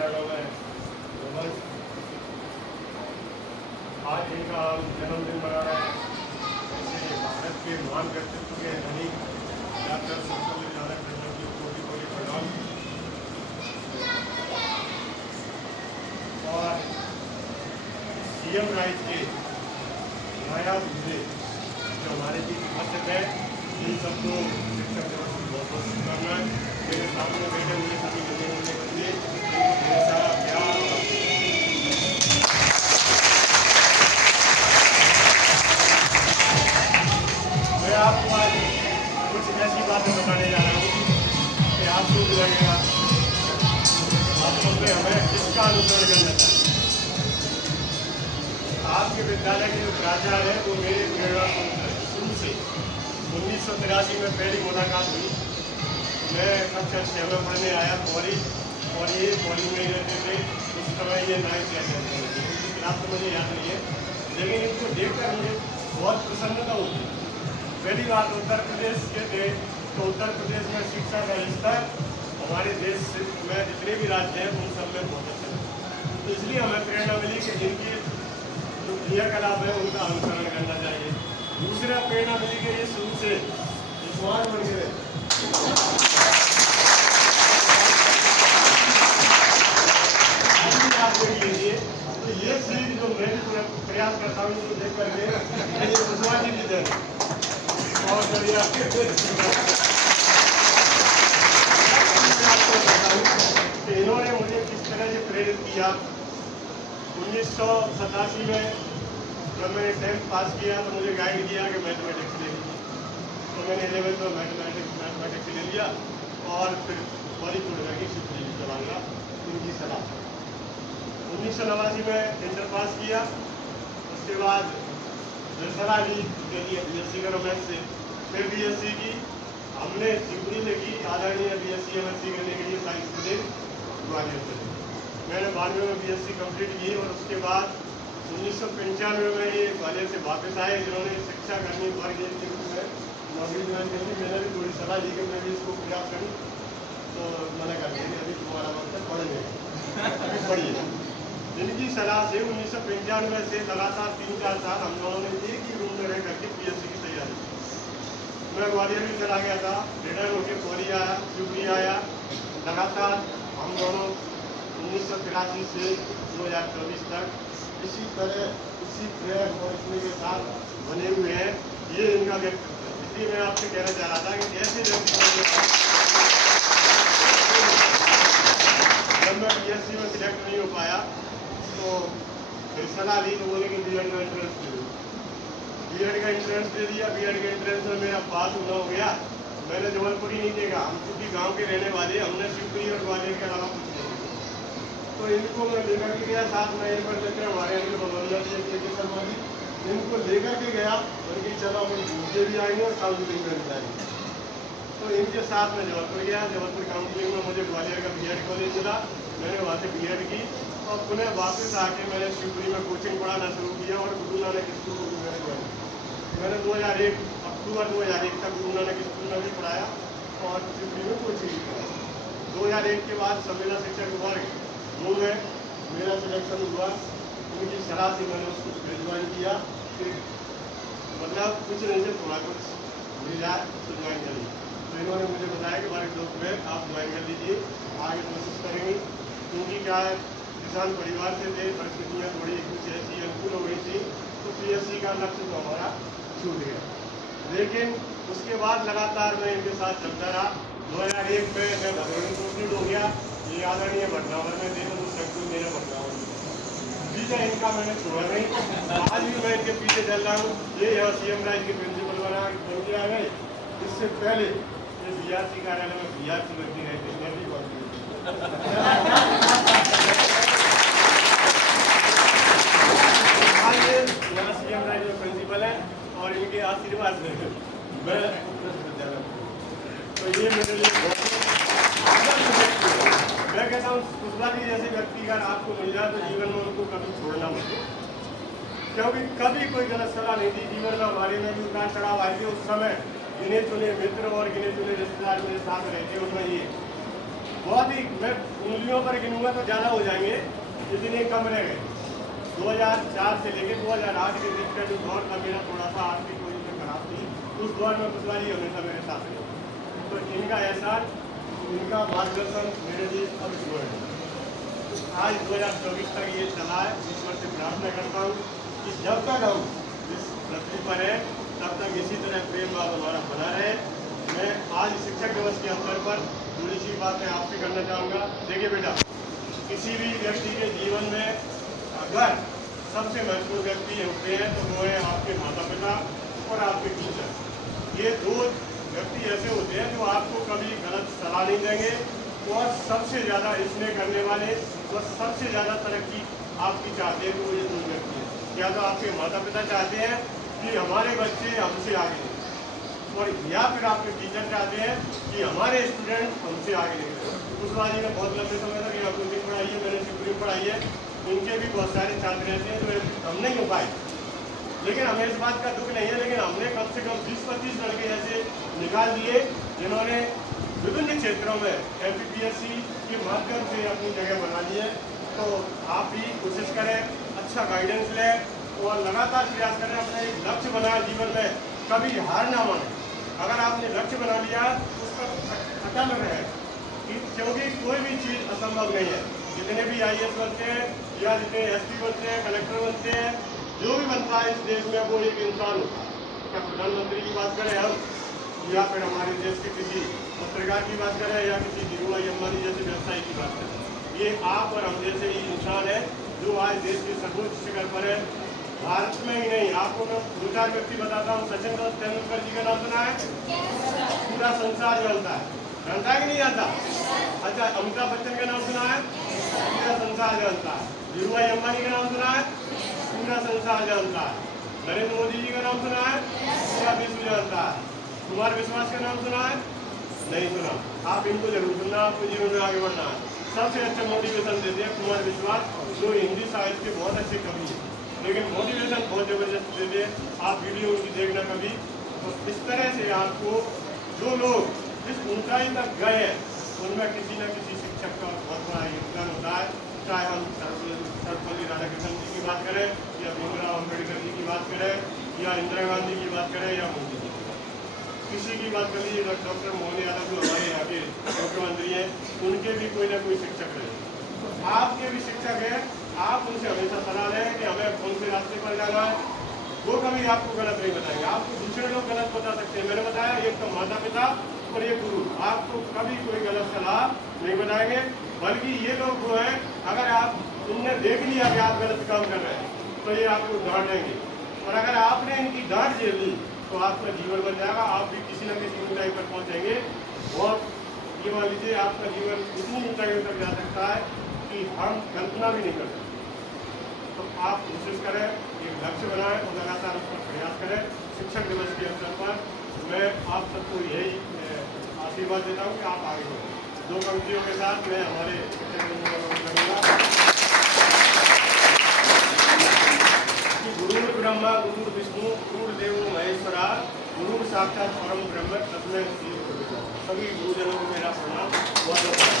चरणों में नमन। आज इनका जन्मदिन मना रहे हैं। ऐसे भारत के महान व्यक्तित्व के धनी डॉक्टर सर्वपल्ली राधाकृष्णन की कोटि कोटि प्रणाम। और सीएम राइज के नायाब मुद्दे जो हमारे बीच उपस्थित है, इन सबको शिक्षक दिवस की बहुत बहुत शुभकामनाएं। मेरे सामने बैठे हुए सभी गणमान्य बच्चे, ढेर सारा प्यार और मैं आपको आज कुछ ऐसी बातें बताने जा रहा हूँ कि आपको भी लगेगा वास्तव में हमें किसका अनुसरण करना चाहिए। आपके विद्यालय के जो प्राचार्य है वो मेरे प्रेरणा शुरू से 1983 में पहली मुलाकात हुई। मैं कक्षा 6 में पढ़ने आया पौड़ी, और ये पौड़ी में ही रहते थे। उस समय ये 9th क्लास में थे, उनकी क्लास तो मुझे याद नहीं है, लेकिन इनको देखकर मुझे बहुत प्रसन्नता होती। पहली बात उत्तर प्रदेश के थे, तो उत्तर प्रदेश में शिक्षा का स्तर हमारे देश में जितने भी राज्य हैं उन सब में बहुत अच्छा है। तो इसलिए हमें प्रेरणा मिली कि इनकी जो क्रियाकलाप है उनका अनुसरण करना चाहिए। दूसरा प्रेरणा मिली कि ये शुरू से विद्वान बन गए। आप देख लीजिए, तो ये चीज जो मैं भी प्रयास करता हूँ इसको देख करके ये विद्वान जी की देन बहुत बढ़िया। इन्होंने मुझे किस तरह से प्रेरित किया। 1987 में जब मैंने 10th पास किया तो मुझे गाइड किया कि मैथमेटिक्स ले लीजिए। तो मैंने 11th में मैथमेटिक्स ले लिया और फिर बॉलीवुड में शिफ्ट चलाऊंगा उनकी सलाह। 1989 में इंटर पास किया। उसके बाद सलाह ली के लिए BSc का रोमैंस से, फिर BSc की हमने शिवपुरी में की। आदरणीय BSc MSc करने के लिए साइंस स्टूडेंट ग्वालियर से मैंने 92 में BSc कंप्लीट की। और उसके बाद 1995 में ये ग्वालियर से वापस आए, जिन्होंने शिक्षा करनी वर्ग के रूप में नौकरी ज्वाइन कर ली। मैंने भी थोड़ी सलाह दी कि मैं भी इसको प्रयास करूँ, तो मैंने कहा कि अभी तुम्हारा वक्त है, पढ़ेंगे अभी पढ़िए। जिनकी सलाह से 1995 से लगातार 3-4 साल हम दोनों ने एक ही रूम में रह करके BSc की तैयारी की। मैं ग्वालियर भी चला गया था, रिटर्न होकर पौड़ी आया, शिवपुरी आया। लगातार हम दोनों 1983 से 2024 तक इसी तरह इसी प्रेम और इसमें के साथ बने हुए हैं। ये इनका व्यक्तित्व है। इसलिए मैं आपसे कहना चाह रहा था कि ऐसे व्यक्ति जब मैं BSc में सिलेक्ट नहीं हो पाया तो फिर सलाह ली, तो बोले कि B.Ed का एंट्रेंस दे दो। B.Ed का एंट्रेंस दे दिया। B.Ed के एंट्रेंस में मेरा पास होना हो गया। मैंने जबलपुर ही नहीं देखा, हम क्योंकि गाँव के रहने वाले, हमने शिवपुरी और ग्वालियर के अलावा कुछ नहीं देखा। तो इनको मैं लेकर के गया साथ में, एक बार लेकर हमारे यहाँ बदौलिया जी शर्मा जी, इनको लेकर के गया। उनकी चलो हम घूमते भी आएंगे और काउंसलिंग में भी जाएंगे। तो इनके साथ में जबलपुर गया। जबलपुर काउंसलिंग में मुझे ग्वालियर का B.Ed कॉलेज मिला। मैंने वहाँ से B.Ed की और पुनः वापस आके मैंने शिवपुरी में कोचिंग पढ़ाना शुरू किया और गुरु नानक स्कूल को भी मैंने 2001 अक्टूबर 2001 तक गुरु नानक स्कूल में भी पढ़ाया और शिवपुरी में कोचिंग भी पढ़ाया। 2001 के बाद संविदा शिक्षक वर्ग 2 में मेरा सिलेक्शन हुआ। उनकी सलाह से मैंने उसको ज्वाइन किया। फिर मतलब कुछ नहीं से थोड़ा कुछ मिल जाए तो ज्वाइन कर लिया। तो इन्होंने मुझे बताया कि वर्ग 2 में आप ज्वाइन कर लीजिए, आगे कोशिश करेंगे। क्योंकि क्या है, किसान परिवार से थे, परिस्थितियाँ थोड़ी कुछ ऐसी अनुकूल हो गई थी, तो PSc का लक्ष्य तो हमारा छूट गया। लेकिन उसके बाद लगातार मैं इनके साथ चलता रहा। 2001 में मैं भदौड़ी कंप्लीट हो गया। ये आदरणीय भटनावर में थे, तो शक्ति मेरा भटनावर पीछे इनका मैंने छोड़ा नहीं। आज भी मैं इनके पीछे चल रहा हूँ। ये यहाँ CM राइज के प्रिंसिपल बन के आ गए। इससे पहले ये BRC कार्यालय में BRC लगती रहती है। यहाँ CM राइज में प्रिंसिपल है और इनके आशीर्वाद में मैं तो ये मेरे लिए मैं कहता हूँ कुशला जी जैसे व्यक्ति अगर आपको मिल जाए तो जीवन में उनको कभी छोड़ना मत, क्योंकि कभी कोई गलत सलाह नहीं दी। जीवन में हमारे में भी उतार चढ़ाव आएगी। उस समय गिने चुने मित्र और गिने चुने रिश्तेदार मेरे साथ रहते, उनमें ये बहुत ही, मैं उंगलियों पर गिनूंगा तो ज़्यादा हो जाएंगे, इतने कम रह गए। 2004 से लेकर 2008 के बीच का जो दौर था मेरा, थोड़ा सा आर्थिक वजह से खराब थी, उस दौर में पुष्पाजी हमेशा मेरे साथ रहे। तो इनका एहसास, इनका मार्गदर्शन मेरे लिए अविस्मरणीय है। आज 2024 तक ये चला है। ईश्वर से प्रार्थना करता हूँ कि जब तक हम इस पृथ्वी पर है तब तक इसी तरह प्रेम भाव हमारा बना रहे। मैं आज शिक्षक दिवस के अवसर पर थोड़ी सी बातें आपसे करना चाहूँगा। देखिए बेटा, किसी भी व्यक्ति के जीवन में अगर सबसे महत्वपूर्ण व्यक्ति होते हैं तो वो है आपके माता पिता और आपके टीचर। ये दो व्यक्ति ऐसे होते हैं जो आपको कभी गलत सलाह नहीं देंगे और सबसे ज़्यादा स्नेह करने वाले और सबसे ज़्यादा तरक्की आपकी चाहते हैं। तो वो ये दो व्यक्ति हैं। या तो आपके माता पिता चाहते हैं कि हमारे बच्चे हमसे आगे निकलें, और या फिर आपके टीचर चाहते हैं कि हमारे स्टूडेंट हमसे आगे निकलें। पुष्पाजी ने बहुत लंबे समय तक यहाँ कोचिंग पढ़ाई है, मैंने सिक्योरिटी पढ़ाई है, इनके भी बहुत सारे छात्र ऐसे हैं जो हम नहीं हो पाए, लेकिन हमें इस बात का दुख नहीं है। लेकिन हमने कम से कम 20-25 लड़के ऐसे निकाल दिए जिन्होंने विभिन्न क्षेत्रों में MPPSC के माध्यम से अपनी जगह बना ली है। तो आप भी कोशिश करें, अच्छा गाइडेंस लें और लगातार प्रयास करें, अपना एक लक्ष्य बनाए जीवन में, कभी हार ना माने। अगर आपने लक्ष्य बना लिया तो उस पर अटल रहे, क्योंकि कोई भी चीज़ असंभव नहीं है। जितने भी IAS बनते हैं या जितने SP बनते हैं, कलेक्टर बनते हैं, जो भी बनता है इस देश में वो एक इंसान होता है। क्या प्रधानमंत्री की बात करें हम, या फिर हमारे देश के किसी पत्रकार की बात करें, या किसी धीरूभाई अंबानी जैसे व्यवसायी की बात करें, ये आप और हम जैसे ही इंसान है जो आज देश के सर्वोच्च शिखर पर है। भारत में ही नहीं, आपको मैं 2-4 व्यक्ति बताता हूँ। सचिन तेंदुलकर जी का नाम सुना है? पूरा संसार जानता है, जानता है कि नहीं जानता? अच्छा, अमिताभ बच्चन का नाम सुना है? पूरा संसार जानता है। धीरूभाई अंबानी का नाम सुना है? पूरा संसार जानता है। नरेंद्र मोदी जी का नाम सुना है? पूरा विश्व जानता है। कुमार विश्वास का नाम सुना है? नहीं सुना। आप इनको जरूर सुनना, आपको जीवन में आगे बढ़ना है। सबसे अच्छा मोटिवेशन देते हैं कुमार विश्वास, जो हिंदी साहित्य के बहुत अच्छे कवि हैं, लेकिन मोटिवेशन बहुत जबरदस्त देते हैं। आप वीडियो उनकी देखना कभी। तो इस तरह से आपको जो लोग जिस ऊंचाई तक गए हैं उनमें किसी न किसी शिक्षक का बहुत बड़ा योगदान होता है। चाहे हम सर्वपल्ली राधाकृष्णन जी की बात करें, या भीमराव अम्बेडकर जी की बात करें, या इंदिरा गांधी की बात करें, या मोदी जी की बात करें, किसी की बात कर लीजिए, डॉक्टर मोहन यादव जो हमारे यहाँ के मुख्यमंत्री हैं, उनके भी कोई ना कोई शिक्षक रहे। तो आपके भी शिक्षक हैं, आप उनसे हमेशा सलाह लें कि हमें कौन से रास्ते पर जाना है। वो कभी आपको गलत नहीं बताएंगे, आपको दूसरे लोग गलत बता सकते हैं। मैंने बताया, एक तो माता पिता और ये गुरु आपको कभी कोई गलत सलाह नहीं बताएंगे, बल्कि ये लोग जो है, अगर आप उनने देख लिया कि आप गलत काम कर रहे हैं तो ये आपको डांटेंगे, और अगर आपने इनकी डांट झेल ली तो आपका जीवन बन जाएगा, आप भी किसी न किसी ऊंचाई पर पहुंचेंगे। और ये मान लीजिए आपका जीवन इतनी ऊंचाइयों तक जा सकता है कि हम कल्पना भी नहीं कर सकते। तो आप कोशिश करें, एक लक्ष्य बनाएं और लगातार उस पर प्रयास करें। शिक्षक दिवस के अवसर पर मैं आप सबको यही आशीर्वाद देता हूँ कि आप आगे बढ़ें। 2 पंक्तियों के साथ मैं हमारे करूँगा कि गुरु ब्रह्मा गुरु विष्णु गुरुदेव महेश्वरा गुरु साक्षात परम ब्रह्म तस्मै श्री गुरु। सभी गुरुजनों को मेरा प्रणाम। बहुत बहुत